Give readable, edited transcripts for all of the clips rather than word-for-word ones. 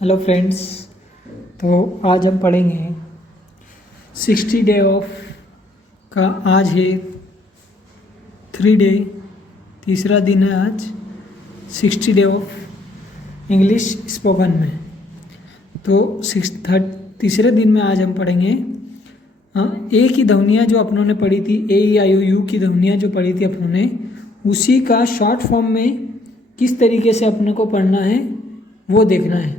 Hello friends. तो आज हम पढ़ेंगे 60 डे ऑफ का। आज है 3 डे, तीसरा दिन है आज 60 डे ऑफ इंग्लिश स्पोकन में। तो तीसरे दिन में आज हम पढ़ेंगे ए की ध्वनियाँ जो अपनों ने पढ़ी थी, ए ई आई ओ यू की ध्वनियाँ जो पढ़ी थी अपनों ने, उसी का शॉर्ट फॉर्म में किस तरीके से अपने को पढ़ना है वो देखना है।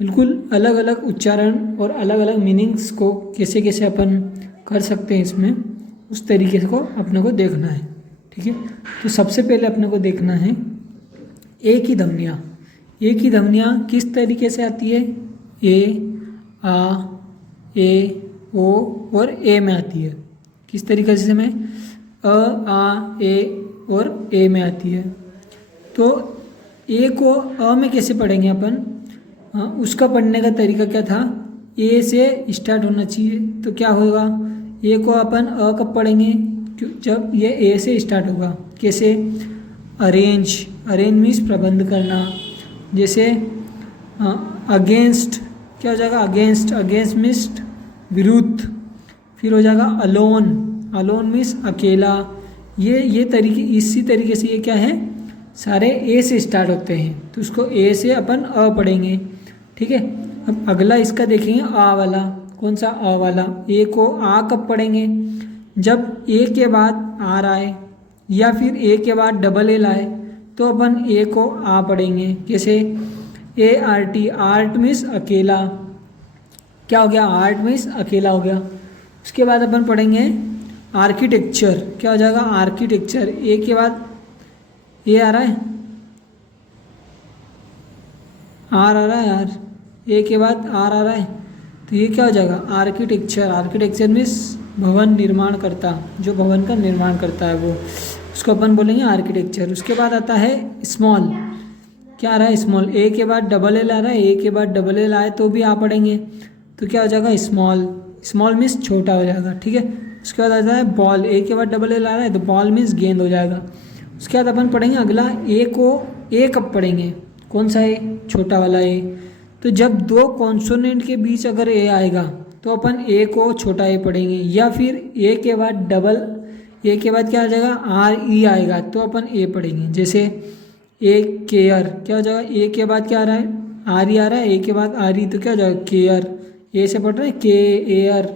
बिल्कुल अलग अलग उच्चारण और अलग अलग मीनिंग्स को कैसे कैसे अपन कर सकते हैं इसमें, उस तरीके को अपने को देखना है। ठीक है, तो सबसे पहले अपने को देखना है ए की ध्वनियाँ। ए की ध्वनियाँ किस तरीके से आती है? ए, आ, ए, ओ और ए में आती है। किस तरीके से में? अ, आ, ए और ए में आती है। तो ए को अ में कैसे पढ़ेंगे अपन? उसका पढ़ने का तरीका क्या था? ए से स्टार्ट होना चाहिए। तो क्या होगा? ए को अपन अ कब पढ़ेंगे? जब ये ए से स्टार्ट होगा। कैसे? अरेंज, अरेंज मीन्स प्रबंध करना। जैसे अगेंस्ट, क्या हो जाएगा? अगेंस्ट, अगेंस्ट मीन्स विरुद्ध। फिर हो जाएगा अलोन, अलोन मीन्स अकेला। ये तरीके, इसी तरीके से ये क्या है, सारे ए से स्टार्ट होते हैं। तो उसको ए से अपन अ पढ़ेंगे। ठीक है, अब अगला इसका देखेंगे आ वाला। कौन सा? आ वाला। ए को आ कब पढ़ेंगे? जब ए के बाद आर आए या फिर ए के बाद डबल एल आए तो अपन ए को आ पढ़ेंगे। कैसे? A R T, art means अकेला। क्या हो गया? आर्ट मीन्स अकेला हो गया। उसके बाद अपन पढ़ेंगे आर्किटेक्चर। क्या हो जाएगा? आर्किटेक्चर। ए के बाद ए आ रहा है, आर आ रहा है, आर, ए के बाद आर आ रहा है, तो ये क्या हो जाएगा? आर्किटेक्चर। आर्किटेक्चर मीन्स भवन निर्माण करता, जो भवन का निर्माण करता है वो, उसको अपन बोलेंगे आर्किटेक्चर। उसके बाद आता है स्मॉल। क्या आ रहा है? स्मॉल। ए के बाद डबल एल आ रहा है, ए के बाद डबल एल आए तो भी आ पढ़ेंगे। तो क्या हो जाएगा? स्मॉल। स्मॉल मीन्स छोटा हो जाएगा। ठीक है, उसके बाद आता है बॉल। ए के बाद डबल एल आ रहा है तो बॉल मीन्स गेंद हो जाएगा। उसके बाद अपन पढ़ेंगे अगला ए को ए कब पढ़ेंगे? कौन सा ए? छोटा वाला ए। तो जब दो कॉन्सोनेंट के बीच अगर ए आएगा तो अपन ए को छोटा ए पढ़ेंगे। या फिर ए के बाद डबल, ए के बाद क्या आ जाएगा? आर ई आएगा तो अपन ए पढ़ेंगे। जैसे ए केयर, क्या हो जाएगा? ए के बाद क्या आ रहा है? आर ई आ रहा है, ए के बाद आर ई तो क्या हो जाएगा? केयर। ए से पढ़ रहे हैं के एयर,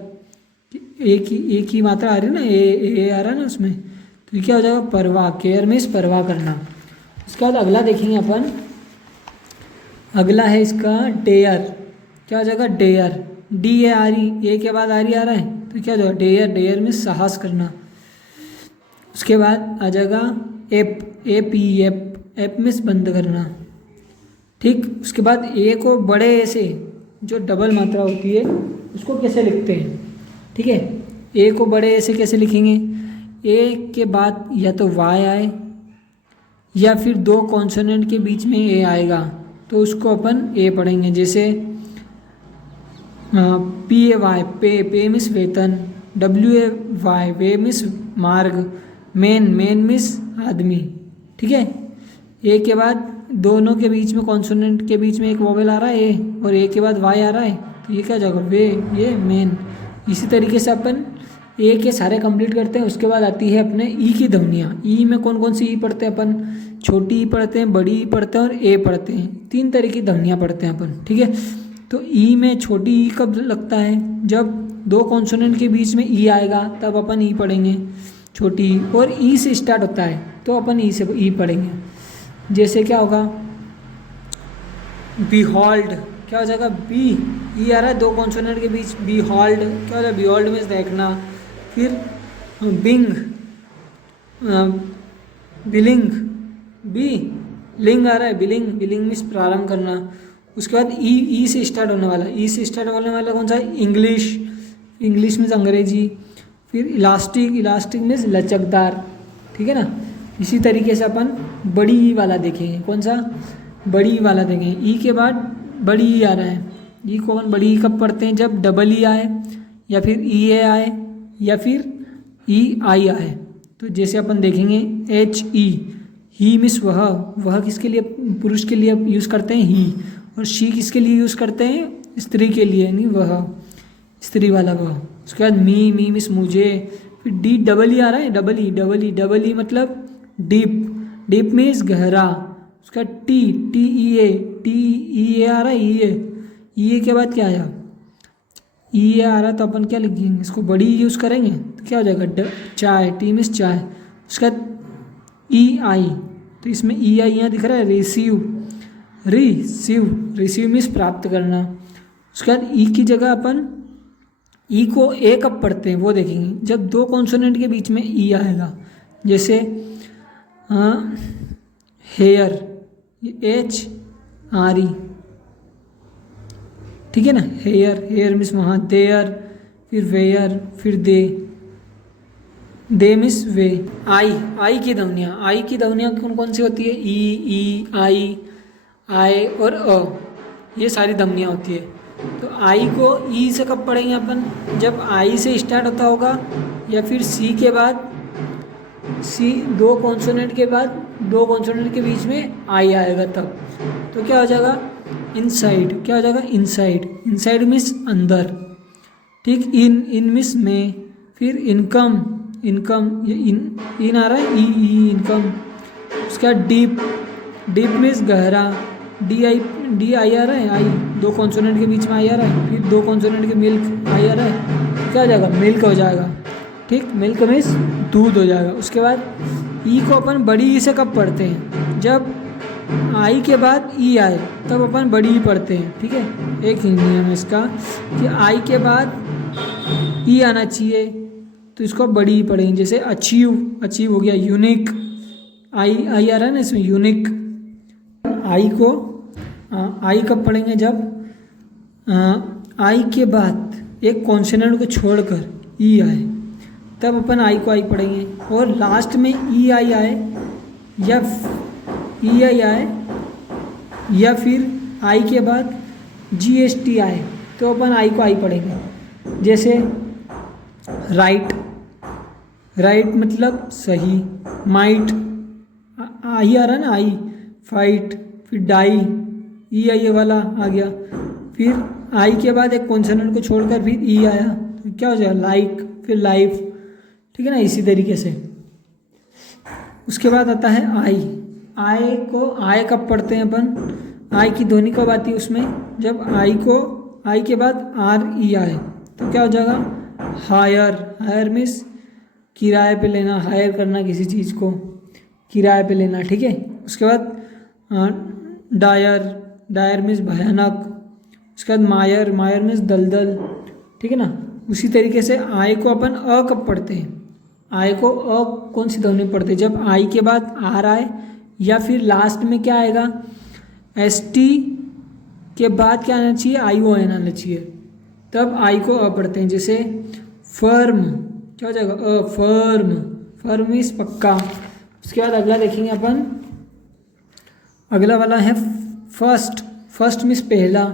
ए की मात्रा आ रही है ना, ए आ रहा है ना उसमें, तो ये क्या हो जाएगा? परवाह। केयर मीन्स परवाह करना। उसके बाद अगला देखेंगे अपन, अगला है इसका डेयर। क्या हो जाएगा? Dare. D A R E, A के बाद आर ई आ रहा है तो क्या हो जाएगा? डेयर। डेयर मीन्स साहस करना। उसके बाद आ जाएगा app, A P app, app means बंद करना। ठीक, उसके बाद ए को बड़े ए से, जो डबल मात्रा होती है उसको कैसे लिखते हैं? ठीक है, ए को बड़े ए से कैसे लिखेंगे? ए के बाद या तो वाई आए या फिर दो कॉन्सोनेंट के बीच में ए आएगा तो उसको अपन ए पढ़ेंगे। जैसे पी ए वाई, पे, पे मीन्स वेतन। W A Y, way means मार्ग। मेन, मेन मीन्स आदमी। ठीक है, ए के बाद दोनों के बीच में, कॉन्सोनेंट के बीच में एक वोवेल आ रहा है ए, और ए के बाद वाई आ रहा है तो ये क्या जाएगा? वे, ये मेन। इसी तरीके से अपन ए के सारे कंप्लीट करते हैं। उसके बाद आती है अपने ई की ध्वनियाँ। ई में कौन कौन सी ई पढ़ते हैं अपन? छोटी ई पढ़ते हैं, बड़ी ई पढ़ते हैं और ए पढ़ते हैं। 3 तरह की ध्वनियाँ पढ़ते हैं अपन। ठीक है, तो ई में छोटी ई कब लगता है? जब दो कॉन्सोनेंट के बीच में ई आएगा तब अपन ई पढ़ेंगे, छोटी ई। और ई से स्टार्ट होता है तो अपन ई से ई पढ़ेंगे। जैसे क्या होगा? बीहॉल्ड। क्या हो जाएगा? बी, ई आ रहा है दो कॉन्सोनेंट के बीच, बीहॉल्ड। क्या हो जाएगा? बीहॉल्ड मीन्स देखना। फिर बिंग, बिलिंग, बी, लिंग आ रहा है, बिलिंग, बिलिंग मीन्स प्रारंभ करना। उसके बाद ई से स्टार्ट होने वाला, ई से स्टार्ट होने वाला कौन सा है? इंग्लिश, इंग्लिश मीन्स अंग्रेजी। फिर इलास्टिक, इलास्टिक मीन्स लचकदार। ठीक है ना, इसी तरीके से अपन बड़ी ई वाला देखेंगे। कौन सा? बड़ी ई वाला देखेंगे। ई के बाद बड़ी ई आ रहा है। ई को अपन बड़ी ई कब पढ़ते हैं? जब डबल ई आए या फिर ई ए आए या फिर ई आई आए। तो जैसे अपन देखेंगे एच ई, ही मीन्स वह, वह किसके लिए? पुरुष के लिए यूज़ करते हैं ही। और शी किसके लिए यूज़ करते हैं? स्त्री के लिए, नहीं वह, स्त्री वाला वह। उसके बाद मी मीन्स मुझे। फिर डी डबल ई आ रहा है, डबल ई मतलब डीप, डीप मीन्स गहरा। उसका टी टी ई ए आ रहा है, ई ए के बाद क्या आया? ई ए आ रहा तो अपन क्या लिखेंगे? इसको बड़ी यूज़ करेंगे तो क्या हो जाएगा? चाय, टी मीन्स चाय। उसका ई आई, तो इसमें ई आई यहाँ दिख रहा है, रिसीव मीन्स प्राप्त करना। उसके बाद ई की जगह अपन ई को ए कब पढ़ते हैं वो देखेंगे, जब दो कॉन्सोनेंट के बीच में ई आएगा। जैसे हेयर, एच आर ई, ठीक है ना। हेयर मीन्स वहाँ, देयर, फिर वेयर, फिर दे मीन्स वे। आई की ध्वनियाँ कौन कौन सी होती है? ई आई और अ, ये सारी ध्वनियाँ होती है। तो आई को ई से कब पढ़ेंगे अपन? जब आई से स्टार्ट होता होगा या फिर सी के बाद, सी दो कॉन्सोनेंट के बाद, दो कॉन्सोनेंट के बीच में आई आएगा तब। तो क्या हो जाएगा? इनसाइड। क्या हो जाएगा? इनसाइड मीन्स अंदर, ठीक। इन मीन्स में। फिर इनकम, ये इन आ रहा है, ई इनकम। उसका डीप मीन्स गहरा, डी आई आ रहा है, आई दो कॉन्सोनेंट के बीच में आई आ रहा है। फिर दो कॉन्सोनेंट के मिल्क आई आ रहा है, तो क्या हो जाएगा? मिल्क हो जाएगा, ठीक। मिल्क मीन्स दूध हो जाएगा। उसके बाद ई को अपन बड़ी ई से कब पढ़ते हैं? जब आई के बाद ई आए तब अपन बड़ी ई पढ़ते हैं, ठीक है। एक ही नियम है इसका कि आई के बाद ई आना चाहिए तो इसको बड़ी ई पढ़ेंगे। जैसे अचीव हो गया, यूनिक, आई आ रहा है ना इसमें, यूनिक। आई कब पढ़ेंगे? जब आई के बाद एक कॉन्सोनेंट को छोड़कर ई आए तब अपन आई को आई पढ़ेंगे। और लास्ट में ई आई आए या फिर आई के बाद GST आए तो अपन आई को आई पढ़ेंगे। जैसे राइट मतलब सही, माइट आई आ रहा है ना, आई, फाइट, फिर डाई, ई आई वाला आ गया। फिर आई के बाद एक कॉन्सोनेंट को छोड़कर फिर ई आया तो क्या हो जाएगा? लाइक, फिर लाइफ, ठीक है ना। इसी तरीके से उसके बाद आता है आई को आई कब पढ़ते हैं अपन? आई की ध्वनि कब आती है उसमें? जब आई के बाद आर ई आए तो क्या हो जाएगा? हायर मीन्स किराए पे लेना, हायर करना किसी चीज़ को, किराए पे लेना, ठीक है। उसके बाद डायर मीन्स भयानक। उसके बाद मायर मीन्स दलदल, ठीक है ना। उसी तरीके से आई को अपन अ कब पढ़ते हैं? आई को अ कौन सी ध्वनि पढ़ते हैं? जब आई के बाद आर आए या फिर लास्ट में क्या आएगा? ST के बाद क्या आना चाहिए? ION आना चाहिए, तब आई को अ पढ़ते हैं। जैसे फर्म, क्या हो जाएगा? फर्म मीन्स पक्का। उसके बाद अगला देखेंगे अपन, अगला वाला है फर्स्ट मीन्स पहला।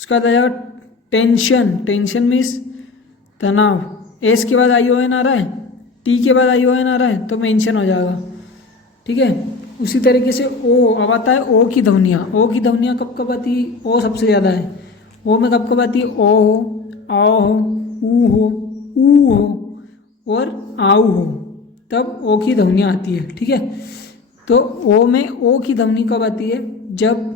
उसके बाद आ जाएगा टेंशन मीन्स तनाव। एस के बाद ION आ रहा है, टी के बाद ION आ रहा है तो मेंशन हो जाएगा, ठीक है। उसी तरीके से ओ अब आता है ओ की ध्वनियाँ। कब आती है? ओ सबसे ज़्यादा है। ओ में कब आती है? ओ हो, आओ हो, ऊ हो और आऊ हो, तब ओ की ध्वनियाँ आती है, ठीक है। तो ओ में ओ की ध्वनि कब आती है? जब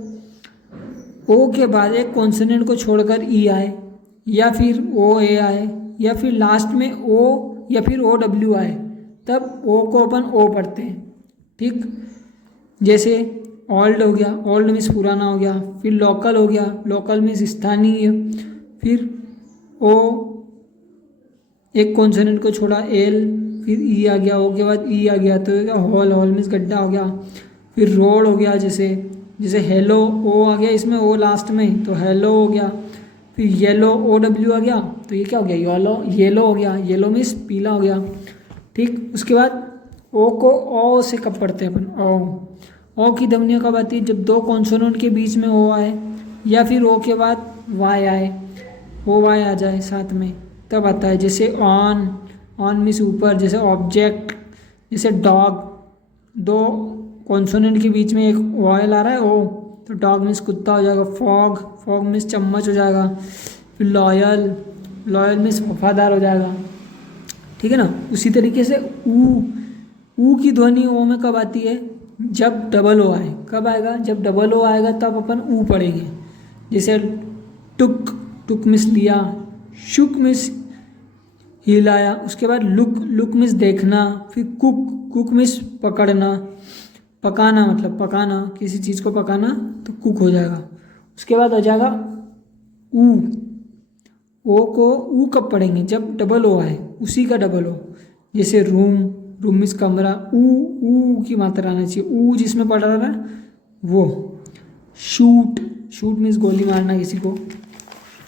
ओ के बाद एक कॉन्सोनेंट को छोड़कर ई आए या फिर ओ ए आए या फिर लास्ट में ओ या फिर OW आए, तब ओ को अपन ओ पढ़ते हैं, ठीक। जैसे ओल्ड हो गया, ओल्ड मीन्स पुराना हो गया। फिर लोकल हो गया, लोकल मीन्स स्थानीय। फिर ओ एक कॉन्सोनेंट को छोड़ा, एल, फिर ई आ गया, ओ के बाद ई आ गया तो हॉल मीन्स गड्ढा हो गया। फिर रोड हो गया, जैसे हेलो, ओ आ गया इसमें, ओ लास्ट में तो हेलो हो गया। फिर येलो, OW आ गया तो ये क्या हो गया? येलो हो गया, येलो मीन्स पीला हो गया, ठीक। उसके बाद ओ को ओ से कब पढ़ते हैं अपन? ओ की ध्वनियाँ कब आती है? जब दो कॉन्सोनेंट के बीच में ओ आए या फिर ओ के बाद वाई आए, ओ वाई आ जाए साथ में, तब आता है। जैसे ऑन मीन्स ऊपर, जैसे ऑब्जेक्ट, जैसे डॉग, दो कॉन्सोनेंट के बीच में एक वायल आ रहा है ओ, तो डॉग मीन्स कुत्ता हो जाएगा। फॉग, फॉग मीन्स चम्मच हो जाएगा। फिर लॉयल, लॉयल मीन्स वफादार हो जाएगा, ठीक है ना। उसी तरीके से ऊ की ध्वनि ओ में कब आती है, जब डबल ओ आए। कब आएगा, जब डबल ओ आएगा तब अपन ऊ पढ़ेंगे। जैसे टुक, टुक मिस लिया, शुक मिस हिलाया, उसके बाद लुक, लुक मिस देखना, फिर कुक, कुक मिस पकड़ना, पकाना मतलब पकाना, किसी चीज़ को पकाना तो कुक हो जाएगा। उसके बाद हो जाएगा ऊ, ओ को ऊ कब पढ़ेंगे, जब डबल ओ आए, उसी का डबल ओ। जैसे रूम, रूम मिस कमरा, ऊ की मात्रा आना चाहिए, ऊ जिसमें पढ़ रहा है वो। शूट, शूट मीन्स गोली मारना किसी को,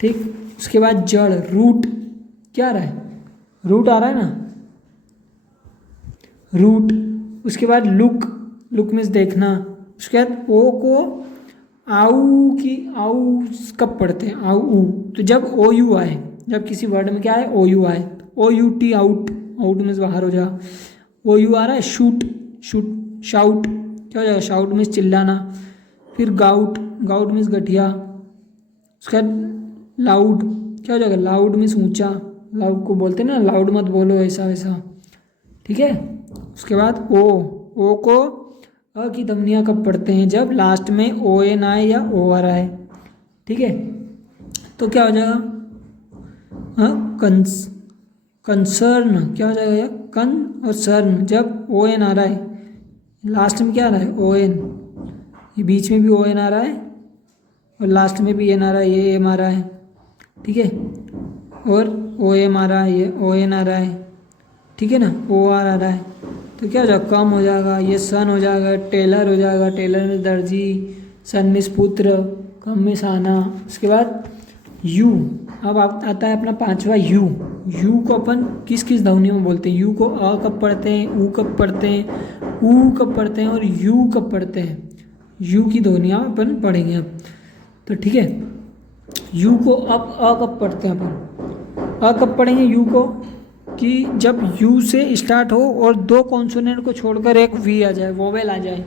ठीक। उसके बाद जड़, रूट, क्या आ रहा है, रूट आ रहा है ना, रूट। उसके बाद लुक, लुक मीन्स देखना। उसके बाद ओ को आऊ की, आऊ कब पढ़ते हैं, आऊ ऊ, तो जब ओ यू आए, जब किसी वर्ड में क्या आए, ओ यू आए। O U T, out, out means बाहर हो जा। ओ यू आ रहा है, शूट, शूट, शाउट, क्या हो जाएगा, शाउट मीन्स चिल्लाना। फिर गाउट, गाउट मीन्स गठिया। उसके बाद लाउड, क्या हो जाएगा, लाउड मीन्स ऊंचा, लाउड को बोलते हैं ना, लाउड मत बोलो ऐसा वैसा, ठीक है। उसके बाद ओ को अ की ध्वनियाँ कब पढ़ते हैं, जब लास्ट में ओ एन आए या ओ आर आए, ठीक है। तो क्या हो जाएगा, कंसर्न, क्या हो जाएगा, कन और सर्न, जब ओ एन आ रहा है, लास्ट में क्या आ रहा है, ओ एन, ये बीच में भी ओ एन आ रहा है और लास्ट में भी एन आ रहा है, ये एम आ रहा है, ठीक है। और ओ एम आ रहा है, ये ओ एन आ रहा है, ठीक है ना, ओ आर आ रहा है, तो क्या हो जाएगा, कम हो जाएगा, ये सन हो जाएगा। टेलर हो जाएगा, टेलर में दर्जी, सन मिस पुत्र, कम मिस आना। उसके बाद यू, अब आता है अपना पांचवा यू। यू को अपन किस किस ध्वनियों में बोलते हैं, यू को अ कब पढ़ते हैं, ऊ कब पढ़ते हैं, ऊ कब पढ़ते हैं और यू कब पढ़ते हैं। यू की ध्वनियाँ अपन पढ़ेंगे अब, तो ठीक है। यू को अब अ कब पढ़ते हैं अपन, अ कब पढ़ेंगे यू को, कि जब यू से स्टार्ट हो और दो कॉन्सोनेंट को छोड़कर एक वी आ जाए, वोवेल आ जाए।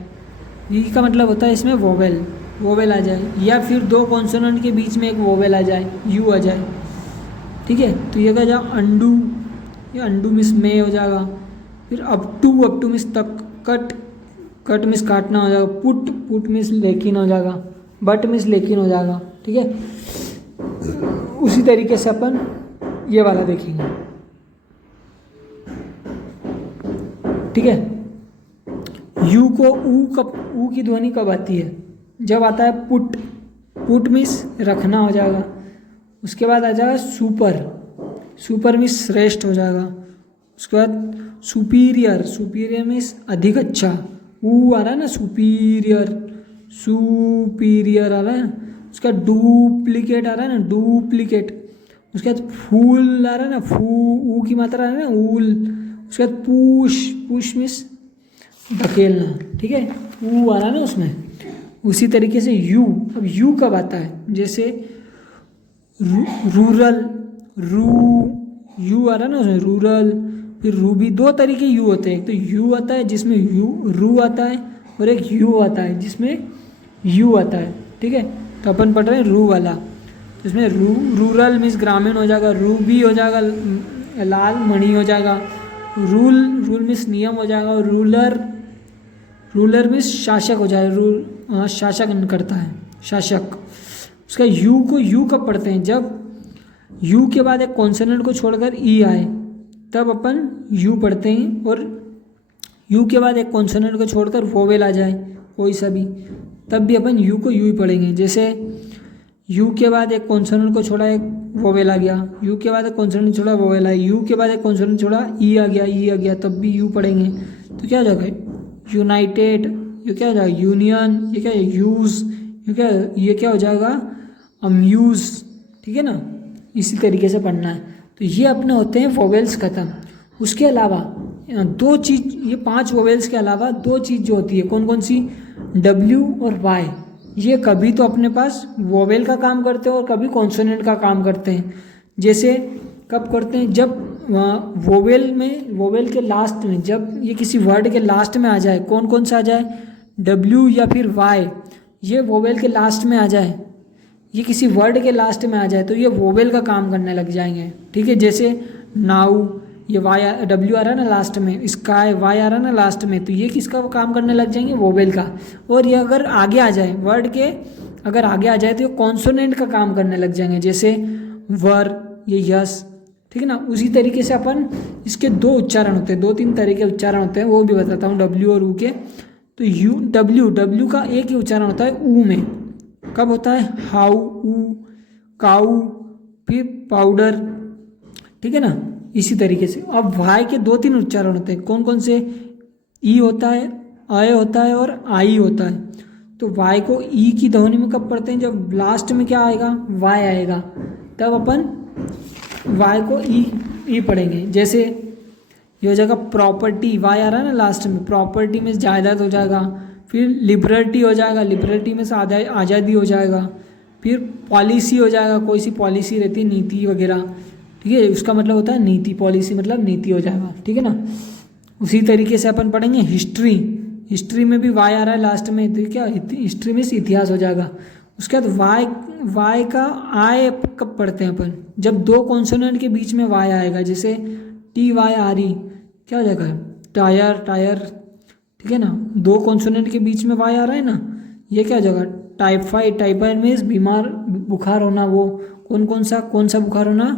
वी का मतलब होता है इसमें वोवेल, वोवेल आ जाए, या फिर दो कॉन्सोनेंट के बीच में एक वोवेल आ जाए, यू आ जाए, ठीक है। तो ये क्या जाएगा, अंडू, ये अंडू मिस में हो जाएगा। फिर अप टू मिस तक, कट, कट मिस काटना हो जाएगा। पुट, पुट मिस लेकिन हो जाएगा। बट मिस लेकिन हो जाएगा, ठीक है। उसी तरीके से अपन ये वाला देखेंगे, ठीक है। यू को ऊ की ध्वनि कब आती है, जब आता है पुट, पुट मिस रखना हो जाएगा। उसके बाद आ जाएगा सुपर, सुपर मिस श्रेष्ठ हो जाएगा। उसके बाद सुपीरियर, सुपीरियर मिस अधिक अच्छा, ऊ आ रहा है ना, सुपीरियर, सुपीरियर आ रहा है। उसका डुप्लीकेट आ रहा है ना, डुप्लीकेट। उसके बाद फूल आ रहा है ना, ऊ की मात्रा आ रहा है ना, ऊल। उसके बाद पुश, पुश मिस धकेलना, ठीक है, ऊ आ रहा है ना उसमें। उसी तरीके से यू, अब यू कब आता है, जैसे रूरल, यू आ रहा है ना उसमें, रूरल। फिर रूबी, दो तरीके यू होते हैं, एक तो यू आता है जिसमें रू आता है, और एक यू आता है जिसमें यू आता है, ठीक है। तो अपन पढ़ रहे हैं रू वाला, तो इसमें रूरल मीन्स ग्रामीण हो जाएगा, रूबी हो जाएगा, लाल मणि हो जाएगा। रूल मीन्स नियम हो जाएगा, और रूलर मीन्स शासक हो जाएगा, शासक करता है, शासक। उसका यू को यू कब पढ़ते हैं, जब यू के बाद एक कॉन्सोनेंट को छोड़कर ई आए, तब अपन यू पढ़ते हैं। और यू के बाद एक कॉन्सोनेंट को छोड़कर वोवेल आ जाए कोई सा भी, तब भी अपन यू को यू ही पढ़ेंगे। जैसे यू के बाद एक कॉन्सोनेंट को छोड़ा, एक वोवेल आ गया, यू के बाद एक कॉन्सोनेंट छोड़ा, वोवेल आया, यू के बाद एक कॉन्सोनेंट छोड़ा, ई आ गया, तब भी यू पढ़ेंगे। तो क्या हो जाएगा, यूनाइटेड, ये क्या हो जाएगा, यूनियन, ये क्या है, यूज़, ये क्या हो जाएगा, अम्यूज़, ठीक है ना। इसी तरीके से पढ़ना है। तो ये अपने होते हैं वोवेल्स खत्म। उसके अलावा दो चीज़, ये 5 वोवेल्स के अलावा 2 चीज़ जो होती है, कौन कौन सी, डब्ल्यू और वाई। ये कभी तो अपने पास वोवेल का काम करते हैं और कभी कॉन्सोनेंट का काम करते हैं। जैसे कब करते हैं, जब वोवेल के लास्ट में, जब ये किसी वर्ड के लास्ट में आ जाए, कौन कौन सा आ जाए, डब्ल्यू या फिर वाई, ये वोवेल के लास्ट में आ जाए, ये किसी वर्ड के लास्ट में आ जाए तो ये वोवेल का काम करने लग जाएंगे, ठीक है। जैसे नाउ, ये वाई डब्ल्यू आ रहा है ना लास्ट में, स्काई वाई आ रहा है ना लास्ट में, तो ये किसका काम करने लग जाएंगे, वोवेल का। और ये अगर आगे आ जाए, वर्ड के अगर आगे आ जाए तो ये कॉन्सोनेंट का काम करने लग जाएंगे, जैसे वर, ये यस, ठीक है ना। उसी तरीके से अपन इसके दो उच्चारण होते हैं, 2-3 तरह के उच्चारण होते हैं, वो भी बताता हूँ डब्ल्यू और ऊ के। तो यू डब्ल्यू का एक ही उच्चारण होता है ऊ में, कब होता है, हाउ, ऊ, काऊ, फिर पाउडर, ठीक है ना। इसी तरीके से अब वाई के 2-3 उच्चारण होते हैं, कौन कौन से, ई होता है, अय होता है और आई होता है। तो वाई को ई की ध्वनि में कब पढ़ते हैं, जब लास्ट में क्या आएगा, वाई आएगा, तब अपन वाई को ई पढ़ेंगे। जैसे ये हो जाएगा प्रॉपर्टी, वाई आ रहा है ना लास्ट में, प्रॉपर्टी में जायदाद हो जाएगा। फिर लिबर्टी हो जाएगा, लिबर्टी में से आज़ादी हो जाएगा। फिर पॉलिसी हो जाएगा, कोई सी पॉलिसी रहती है, नीति वगैरह, ठीक है, उसका मतलब होता है नीति, पॉलिसी मतलब नीति हो जाएगा, ठीक है ना। उसी तरीके से अपन पढ़ेंगे हिस्ट्री, हिस्ट्री में भी वाई आ रहा है लास्ट में, तो क्या हिस्ट्री में इतिहास हो जाएगा। उसके बाद वाई का आय कब पढ़ते हैं अपन, जब 2 कॉन्सोनेंट के बीच में वाई आएगा, जैसे टी वाई आर ई, क्या हो जाएगा, टायर, ठीक है ना। 2 कॉन्सोनेंट के बीच में वाई आ रहा है ना, ये क्या हो जाएगा, टाइफाइड मीन्स बीमार, बुखार होना, वो कौन सा बुखार होना,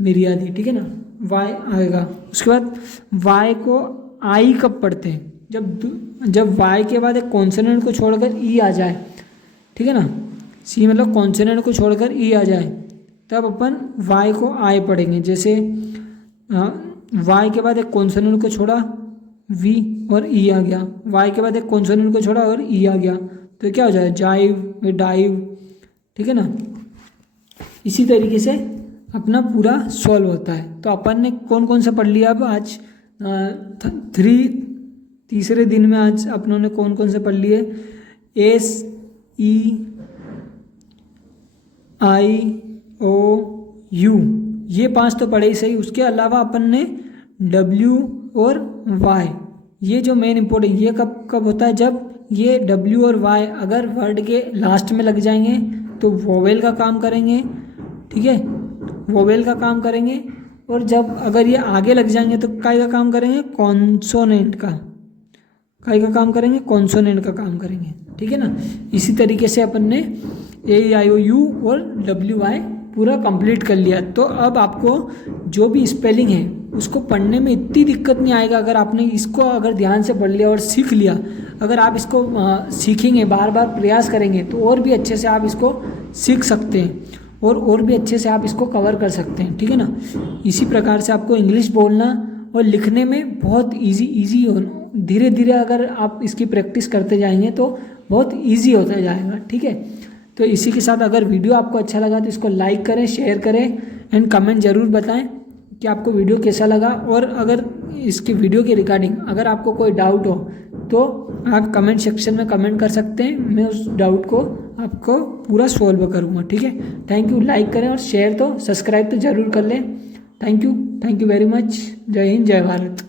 मिरियादी, ठीक है ना, वाई आएगा। उसके बाद वाई को आई कब पढ़ते हैं, जब वाई के बाद एक कॉन्सोनेंट को छोड़कर ई आ जाए, ठीक है ना, सी मतलब कॉन्सोनेंट को छोड़कर ई आ जाए, तब अपन वाई को आई पढ़ेंगे। जैसे वाई के बाद एक कॉन्सोनेंट को छोड़ा, वी और ई आ गया, वाई के बाद एक कॉन्सोनेंट को छोड़ा और ई आ गया, तो क्या हो जाए, जाइव, डाइव, ठीक है ना। इसी तरीके से अपना पूरा सॉल्व होता है। तो अपन ने कौन कौन सा पढ़ लिया अब आज, तीसरे दिन में आज अपनों ने कौन कौन से पढ़ लिए, S, E, I, O, you, ये 5 तो पढ़े ही सही। उसके अलावा अपन ने डब्ल्यू और वाई, ये जो मेन इम्पोर्टेंट, ये कब होता है, जब ये डब्ल्यू और वाई अगर वर्ड के लास्ट में लग जाएंगे तो वोवेल का काम करेंगे, ठीक है, वोवेल का काम करेंगे। और जब अगर ये आगे लग जाएंगे तो काय का काम करेंगे, कॉन्सोनेंट का, काय का काम करेंगे, कॉन्सोनेंट का काम करेंगे, ठीक है ना। इसी तरीके से अपन ने ए, आई, ओ, यू और डब्ल्यू, आई पूरा कंप्लीट कर लिया। तो अब आपको जो भी स्पेलिंग है उसको पढ़ने में इतनी दिक्कत नहीं आएगा, अगर आपने इसको अगर ध्यान से पढ़ लिया और सीख लिया। अगर आप इसको सीखेंगे, बार बार प्रयास करेंगे, तो और भी अच्छे से आप इसको सीख सकते हैं और भी अच्छे से आप इसको कवर कर सकते हैं, ठीक है ना। इसी प्रकार से आपको इंग्लिश बोलना और लिखने में बहुत ईजी हो, धीरे धीरे अगर आप इसकी प्रैक्टिस करते जाएंगे तो बहुत ईजी होता जाएगा, ठीक है। तो इसी के साथ अगर वीडियो आपको अच्छा लगा तो इसको लाइक करें, शेयर करें एंड कमेंट ज़रूर बताएं कि आपको वीडियो कैसा लगा। और अगर इसकी वीडियो के रिगार्डिंग अगर आपको कोई डाउट हो तो आप कमेंट सेक्शन में कमेंट कर सकते हैं, मैं उस डाउट को आपको पूरा सॉल्व करूँगा, ठीक है। थैंक यू, लाइक करें और शेयर तो सब्सक्राइब तो ज़रूर कर लें। Thank you very much. जय हिंद, जय भारत।